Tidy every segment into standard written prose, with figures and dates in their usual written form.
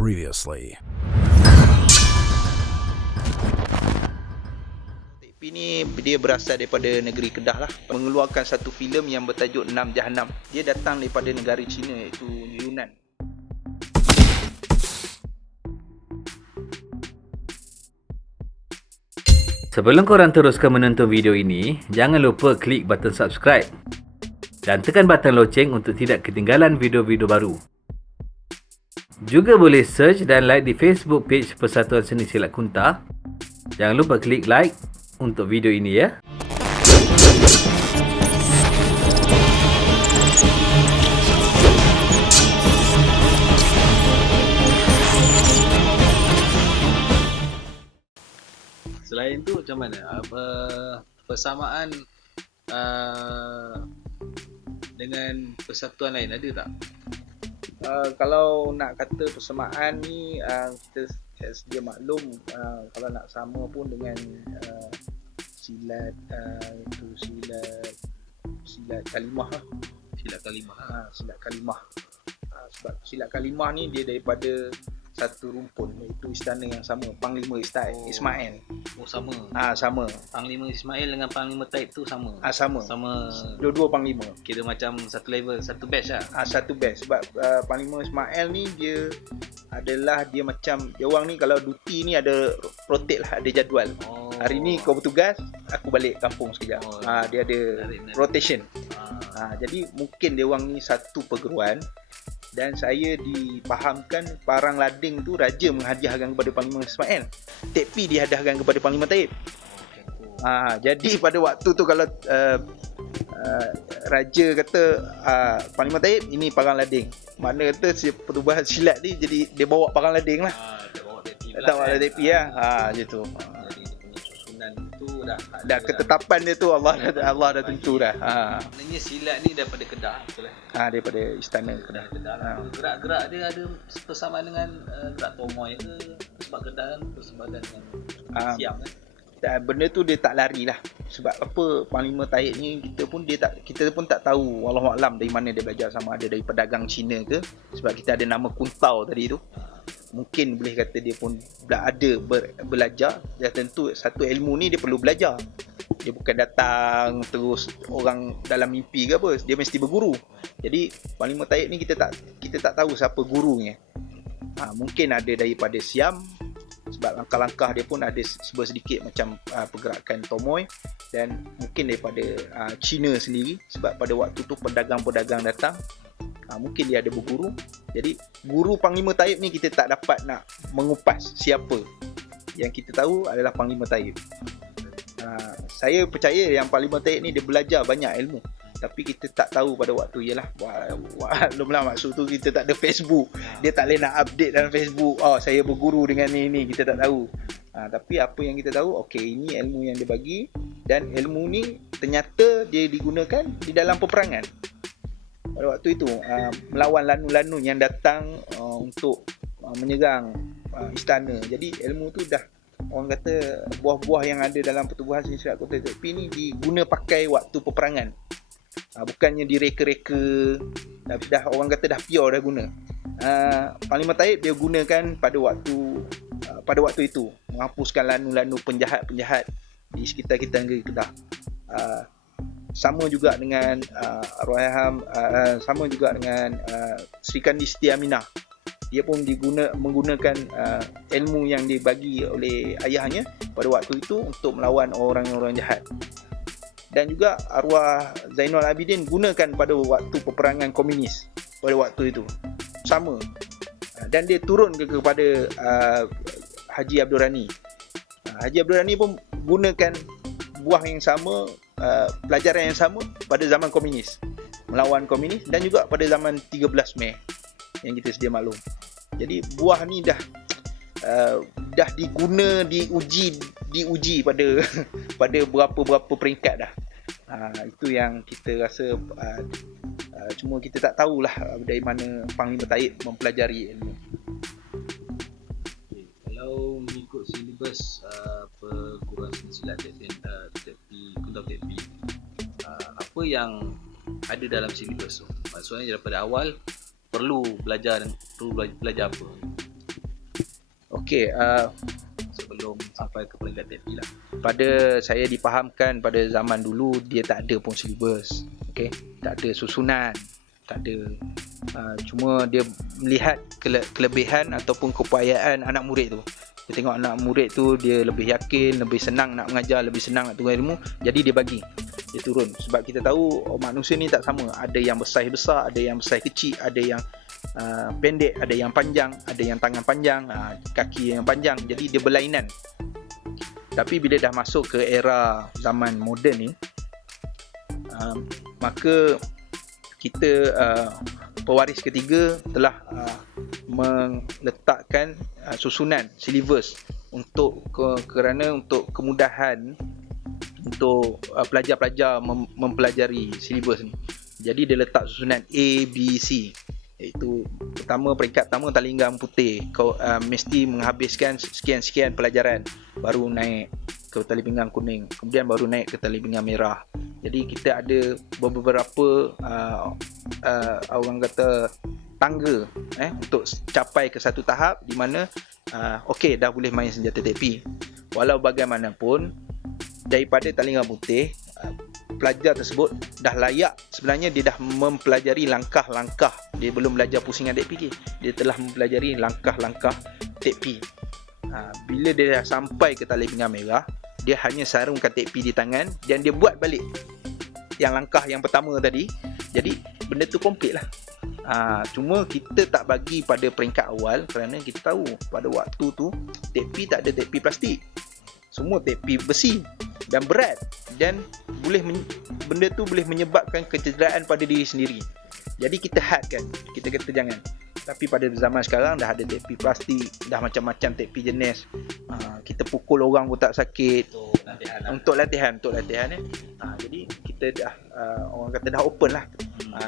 Previously. TP ni dia berasal daripada negeri Kedah lah, mengeluarkan satu filem yang bertajuk Enam Jahanam. Dia datang daripada negara China, iaitu Yunan. Sebelum korang teruskan menonton video ini, jangan lupa klik button subscribe dan tekan button loceng untuk tidak ketinggalan video-video baru. Juga boleh search dan like di Facebook page Persatuan Seni Silat Kuntah. Jangan lupa klik like untuk video ini ya. Selain tu macam mana? Persamaan dengan persatuan lain ada tak? Kalau nak kata persamaan ni, kita sedia maklum, kalau nak sama pun dengan silat, itu silat kalimah lah. Silat kalimah. Silat kalimah. Sebab silat kalimah ni dia daripada satu rumpun, iaitu istana yang sama, Panglima Ismail. Oh sama. Sama. Panglima Ismail dengan Panglima Taib tu sama. Sama. Sama. Dua-dua panglima. Kira macam satu level, satu batch lah. Satu batch. Sebab Panglima Ismail ni dia macam dia orang ni kalau duty ni ada rotate lah, ada jadual. Hari ni kau bertugas, aku balik kampung sekejap. Dia ada rotation. Jadi mungkin dia orang ni satu perguruan. Dan saya dipahamkan Parang Lading tu raja menghadiahkan kepada Panglima Ismail, tepi dihadiahkan kepada Panglima Taib. Jadi pada waktu tu kalau raja kata Panglima Taib, ini Parang Lading, mana kata si pertubuhan silat ni, jadi dia bawa Parang Lading lah. Dia bawa tepi lah. Macam tu. Jadi dia punya susunan tu dah ketetapan dia tu Allah dah tentu dah. Maknanya silat ni daripada Kedah betul lah. Daripada istana Kedah. Gerak-gerak dia ada persamaan dengan gerak Tomoy ke? Sebab Kedah kan bersebelahan dengan Siam kan. Dan benda tu dia tak lari lah. Sebab apa, Panglima Taib ni kita pun tak tahu, wallahualam dari mana dia belajar, sama ada dari pedagang Cina ke. Sebab kita ada nama Kuntau tadi tu. Mungkin boleh kata dia pun belajar. Dan tentu satu ilmu ni dia perlu belajar. Dia bukan datang terus orang dalam mimpi ke apa, dia mesti berguru. Jadi Panglima Taib ni kita tak tahu siapa gurunya. Mungkin ada daripada Siam, sebab langkah-langkah dia pun ada sedikit macam pergerakan Tomoy, dan mungkin daripada China sendiri, sebab pada waktu tu pedagang-pedagang datang. Mungkin dia ada berguru. Jadi guru Panglima Taib ni kita tak dapat nak mengupas siapa. Yang kita tahu adalah Panglima Taib. Saya percaya yang Panglima Taib ni dia belajar banyak ilmu, tapi kita tak tahu pada waktu. Ialah belumlah, maksud tu kita tak ada Facebook. Dia tak boleh nak update dalam Facebook, saya berguru dengan ni, kita tak tahu. Tapi apa yang kita tahu, okey, ini ilmu yang dia bagi, dan ilmu ni ternyata dia digunakan di dalam peperangan. Pada waktu itu melawan lanu-lanu yang datang untuk menyerang istana. Jadi ilmu tu dah, orang kata, buah-buah yang ada dalam pertubuhan seni silat Kota Tepi ni diguna pakai waktu peperangan. Bukannya direka-reka, dah orang kata dah pure dah guna. Panglima Taib dia gunakan pada waktu itu, menghapuskan lanu-lanu penjahat-penjahat di sekitar kita negeri Kedah. Sama juga dengan Arwaham, sama juga dengan Sri Kandi Siti Aminah. Dia pun menggunakan ilmu yang dibagi oleh ayahnya pada waktu itu untuk melawan orang-orang jahat. Dan juga arwah Zainul Abidin gunakan pada waktu peperangan komunis pada waktu itu. Sama. Dan dia turun kepada Haji Abdul Rani. Haji Abdul Rani pun gunakan buah yang sama, pelajaran yang sama pada zaman komunis, melawan komunis, dan juga pada zaman 13 Mei yang kita sedia maklum. Jadi buah ni dah diuji pada berapa peringkat dah. Itu yang kita rasa, cuma kita tak tahulah dari mana Panglima Taib mempelajari ilmu. Kalau mengikut silibus perguruan seni silat Tepi Kuntau Tepi, apa yang ada dalam silibus tu? Maksudnya daripada awal perlu belajar apa? Okey, sebelum sampai ke peringkat TP lah. pada saya dipahamkan pada zaman dulu dia tak ada pun syllabus. Okey, tak ada susunan, tak ada. Cuma dia melihat kelebihan ataupun keupayaan anak murid tu. Dia tengok anak murid tu dia lebih yakin, lebih senang nak mengajar, lebih senang nak tunggu ilmu, jadi dia bagi. Dia turun sebab kita tahu manusia ni tak sama. Ada yang besar, ada yang besar kecil, ada yang pendek, ada yang panjang, ada yang tangan panjang, kaki yang panjang. Jadi dia berlainan. Tapi bila dah masuk ke era zaman moden ni, maka kita pewaris ketiga telah meletakkan susunan syllabus untuk kerana untuk kemudahan untuk pelajar-pelajar mempelajari syllabus ni. Jadi dia letak susunan A, B, C, iaitu peringkat pertama tali pinggang putih. Kau mesti menghabiskan sekian-sekian pelajaran baru naik ke tali pinggang kuning, kemudian baru naik ke tali pinggang merah. Jadi kita ada beberapa orang kata tangga untuk capai ke satu tahap di mana okey dah boleh main senjata TP. Walau bagaimanapun daripada tali pinggang putih, pelajar tersebut dah layak, sebenarnya dia dah mempelajari langkah-langkah. Dia belum belajar pusingan TP, dia telah mempelajari langkah-langkah TP. Bila dia dah sampai ke tali pinggang merah, dia hanya sarungkan TP di tangan dan dia buat balik yang langkah yang pertama tadi. Jadi benda tu komplit lah. Cuma kita tak bagi pada peringkat awal kerana kita tahu pada waktu tu TP tak ada TP plastik, semua TP besi dan berat, dan benda tu boleh menyebabkan kecederaan pada diri sendiri. Jadi kita hadkan, kita kata jangan. Tapi pada zaman sekarang dah ada TP plastik, dah macam-macam TP jenis. Kita pukul orang pun tak sakit untuk latihan. Jadi kita dah orang kata dah open lah,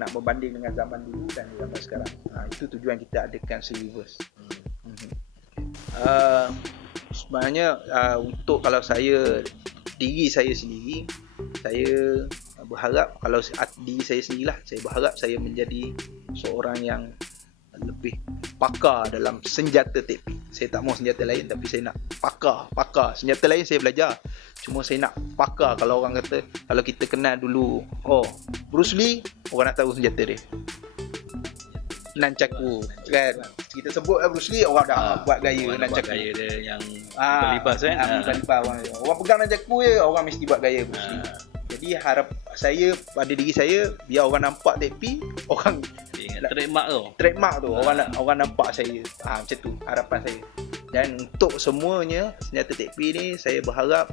nak berbanding dengan zaman dulu dan zaman sekarang. Itu tujuan kita adakan syllabus. Sebenarnya untuk kalau diri saya sendiri, saya berharap, kalau diri saya sendirilah, saya berharap saya menjadi seorang yang lebih pakar dalam senjata TP. Saya tak mau senjata lain, tapi saya nak pakar. Senjata lain saya belajar, cuma saya nak pakar. Kalau orang kata, kalau kita kenal dulu, Bruce Lee, orang nak tahu senjata dia nunchaku kan. Kita sebut Bruce Lee, orang dah buat gaya nunchaku. Gaya dia yang berlibas Orang pegang nunchaku je, orang mesti buat gaya Bruce Lee. Jadi harap saya pada diri saya, biar orang nampak TP, orang trademark tu orang nampak saya. Macam tu harapan saya. Dan untuk semuanya senjata TP ni, saya berharap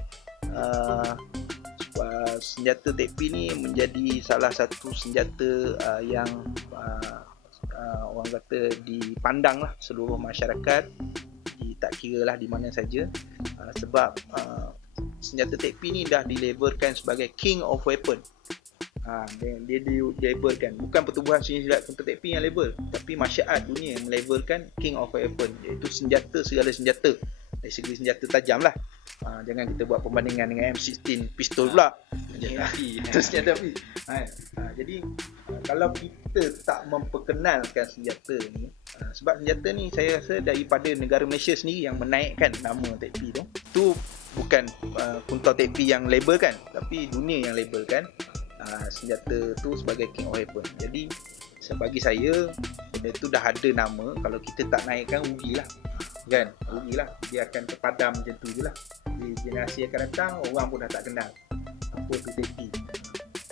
senjata TP ni menjadi salah satu senjata yang orang kata dipandang lah seluruh masyarakat, tak kira lah di mana saja. Sebab senjata TP ni dah dilabelkan sebagai King of Weapon. Dia dilabelkan, bukan pertubuhan silat untuk TP yang label, tapi masyarakat dunia yang melabelkan King of Weapon, iaitu senjata, segala senjata. Dari segi senjata tajam lah. Jangan kita buat perbandingan dengan M16 pistol pula. Itu senjata api. Jadi kalau kita tak memperkenalkan senjata ni, sebab senjata ni saya rasa daripada negara Malaysia sendiri yang menaikkan nama TP tu bukan Kuntau TP yang labelkan, tapi dunia yang labelkan senjata tu sebagai King of Weapon. Jadi bagi saya, benda tu dah ada nama, kalau kita tak naikkan, rugilah kan, dia akan terpadam macam tu je lah. Di generasi akan datang, orang pun dah tak kenal apa tu TP.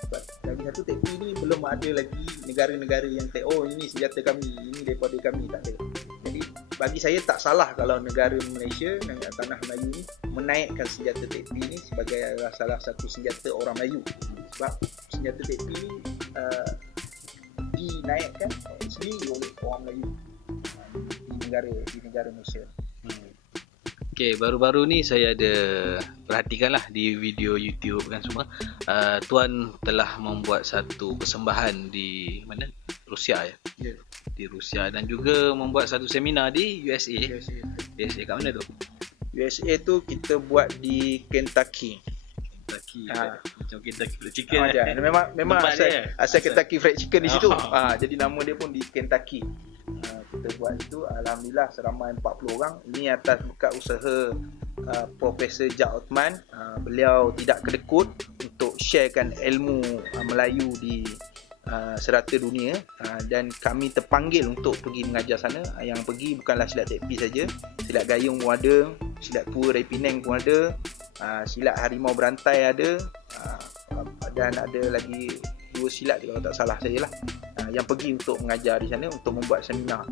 Sebab lagi satu, TP ni belum ada lagi negara-negara yang ini senjata kami, ini daripada kami, tak ada. Jadi bagi saya tak salah kalau negara Malaysia, tanah Melayu ni menaikkan senjata TP ni sebagai salah satu senjata orang Melayu. Sebab senjata TP ni dinaikkan sendiri oleh orang Melayu di negara Malaysia. Okey, baru-baru ni saya ada perhatikan lah di video YouTube kan semua. Tuan telah membuat satu persembahan di mana? Rusia ya? Yeah. Di Rusia, dan juga membuat satu seminar di USA. USA kat mana tu? USA tu kita buat di Kentucky. Macam Kentucky Fried Chicken. Memang asal Kentucky Fried Chicken di situ. Jadi nama dia pun di Kentucky. kita buat itu. Alhamdulillah seramai 40 orang. Ini atas berkat usaha Profesor Jak Othman. Beliau tidak kedekut untuk sharekan ilmu Melayu di serata dunia, dan kami terpanggil untuk pergi mengajar sana. Yang pergi bukanlah silat tekpi saja, silat gayung pun ada, silat tua dari Penang pun ada, silat harimau berantai ada, dan ada lagi 2 silat kalau tak salah saya lah, yang pergi untuk mengajar di sana untuk membuat seminar.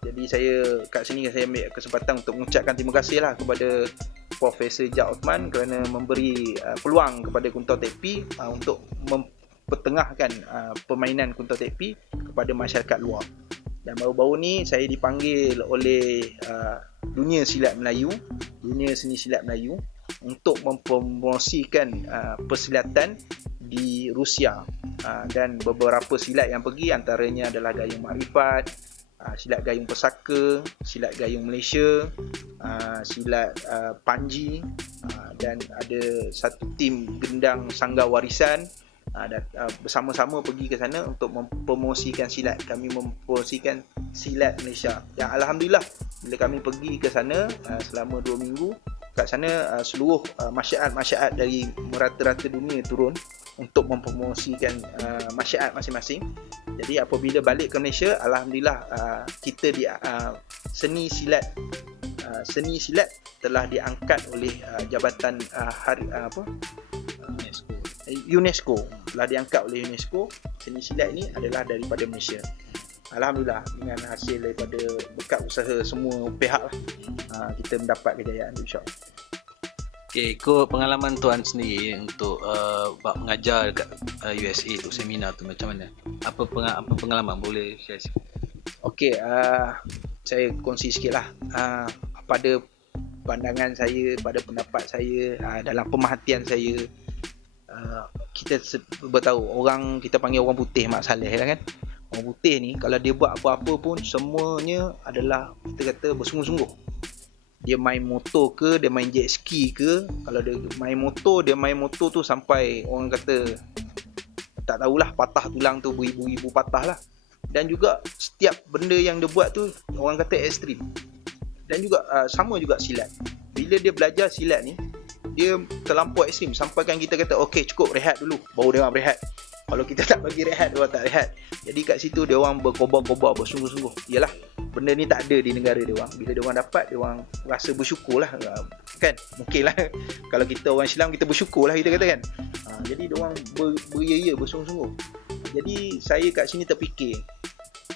Jadi saya kat sini saya ambil kesempatan untuk mengucapkan terima kasih lah kepada Profesor Jak Othman kerana memberi peluang kepada Kuntau Tekpi untuk mempertengahkan permainan Kuntau Tekpi kepada masyarakat luar. Dan baru-baru ni saya dipanggil oleh dunia silat Melayu, dunia seni silat Melayu untuk mempromosikan persilatan di Rusia, dan beberapa silat yang pergi antaranya adalah gayung makrifat, silat gayung pesaka, silat gayung Malaysia, silat panji, dan ada satu tim gendang sanggar warisan. Bersama-sama pergi ke sana untuk mempromosikan silat. Kami mempromosikan silat Malaysia. Dan alhamdulillah bila kami pergi ke sana selama 2 minggu, kat sana seluruh masyarakat dari merata-rata dunia turun untuk mempromosikan masyarakat masing-masing. Jadi apabila balik ke Malaysia, alhamdulillah kita di seni silat telah diangkat oleh Jabatan UNESCO. Telah diangkat oleh UNESCO. Seni silat ini adalah daripada Malaysia. Alhamdulillah dengan hasil daripada berkat usaha semua pihak lah, kita mendapat kejayaan tu, insya-Allah. Okay, ikut pengalaman tuan sendiri untuk mengajar dekat USA tu, seminar tu macam mana? Apa pengalaman boleh share sikit? Okey, saya kongsi sikit lah. Pada pandangan saya, pada pendapat saya, dalam pemerhatian saya, kita bertahu orang, kita panggil orang putih Mak Saleh lah kan. Orang putih ni kalau dia buat apa-apa pun semuanya adalah kita kata bersungguh-sungguh. Dia main motor ke, dia main jet ski ke, kalau dia main motor tu sampai orang kata tak tahulah patah tulang tu beribu-ribu patah lah. Dan juga setiap benda yang dia buat tu orang kata ekstrim. Dan juga sama juga silat. Bila dia belajar silat ni, dia terlampau ekstrim sampaikan kita kata okey cukup rehat dulu, baru dia orang berehat. Kalau kita tak bagi rehat, dia orang tak rehat. Jadi kat situ dia orang berkobar-kobar, bersungguh-sungguh. Yalah, benda ni tak ada di negara dia orang. Bila dia orang dapat, dia orang rasa bersyukur lah, kan? Mungkin lah kalau kita orang Islam, kita bersyukur lah kita kata kan. Jadi dia orang beria-ia, bersungguh-sungguh. Jadi saya kat sini terfikir,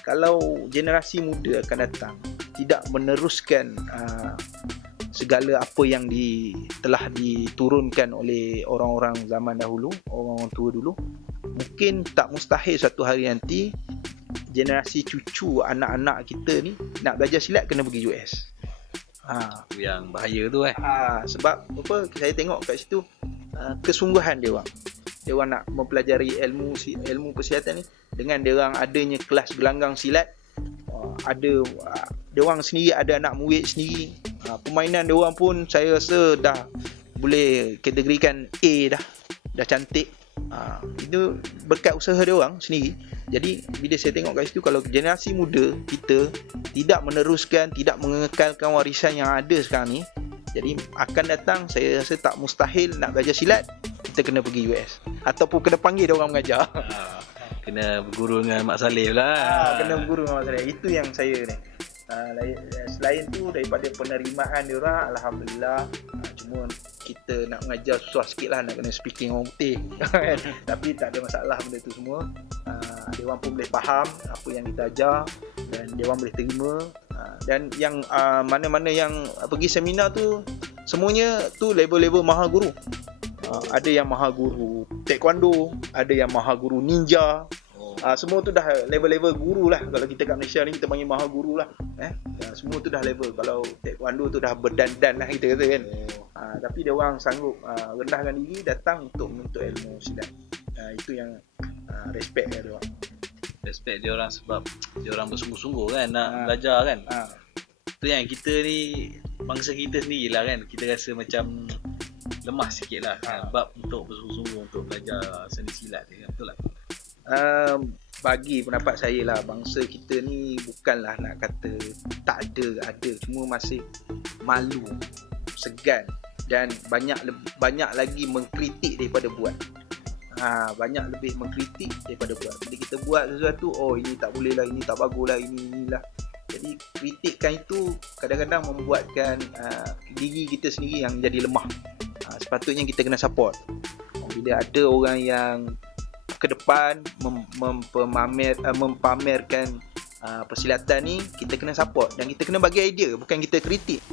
kalau generasi muda akan datang tidak meneruskan segala apa yang telah diturunkan oleh orang-orang zaman dahulu, orang-orang tua dulu, mungkin tak mustahil satu hari nanti generasi cucu anak-anak kita ni nak belajar silat kena pergi US. Yang bahaya tu sebab apa, saya tengok kat situ kesungguhan dia orang. Dia orang nak mempelajari ilmu persilatan ni dengan dia orang adanya kelas gelanggang silat. Dia orang sendiri ada anak murid sendiri. Permainan dia orang pun saya rasa dah boleh kategorikan A dah cantik. Itu berkat usaha dia orang sendiri. Jadi bila saya tengok kat situ, kalau generasi muda kita tidak meneruskan, tidak mengekalkan warisan yang ada sekarang ni, jadi akan datang saya rasa tak mustahil nak belajar silat kita kena pergi US ataupun kena panggil dia orang mengajar. Kena berguru dengan Mak Saleh pula. Kena berguru dengan Mak Saleh. Itu yang saya ni. Selain tu daripada penerimaan dia orang, alhamdulillah. Cuma kita nak mengajar susah sikit lah, nak kena speaking orang putih. Tapi tak ada masalah benda tu semua. Dia orang pun boleh faham apa yang kita ajar dan dia orang boleh terima. Dan yang mana-mana yang pergi seminar tu, semuanya tu level-level maha guru. Ada yang maha guru taekwondo, ada yang maha guru ninja. Semua tu dah level-level guru lah. Kalau kita kat Malaysia ni kita panggil maha guru lah. Semua tu dah level. Kalau taekwondo tu dah berdandan lah kita kata kan. Tapi dia orang sanggup rendahkan diri datang untuk menuntut ilmu silat. Itu yang respect dia orang. Respect dia orang sebab dia orang bersungguh-sungguh kan nak belajar kan. Tu yang kita ni, bangsa kita sendiri lah kan, kita rasa macam lemah sikit lah kan, bab untuk bersungguh-sungguh untuk belajar seni silat ni, betul lah. bagi pendapat saya lah, bangsa kita ni bukanlah nak kata tak ada, cuma masih malu, segan dan banyak lagi mengkritik daripada buat. Banyak lebih mengkritik daripada buat. Bila kita buat sesuatu, oh ini tak boleh lah, ini tak bagus lah, inilah. Jadi kritikan itu kadang-kadang membuatkan diri kita sendiri yang jadi lemah. Sepatutnya kita kena support. Bila ada orang yang ke depan mempamerkan persilatan ni, kita kena support dan kita kena bagi idea, bukan kita kritik.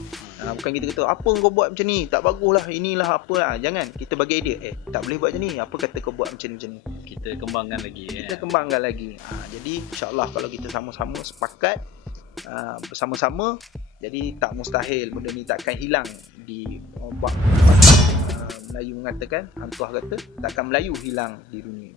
Bukan kita kata apa kau buat macam ni, tak bagus lah, inilah apa lah. Jangan, kita bagi idea, tak boleh buat macam ni, apa kata kau buat macam ni. Kita kembangkan lagi. Kita kembangkan lagi. Jadi insyaAllah kalau kita sama-sama sepakat, bersama-sama, jadi tak mustahil benda ni takkan hilang di Melayu mengatakan, Hantuah kata takkan Melayu hilang di dunia.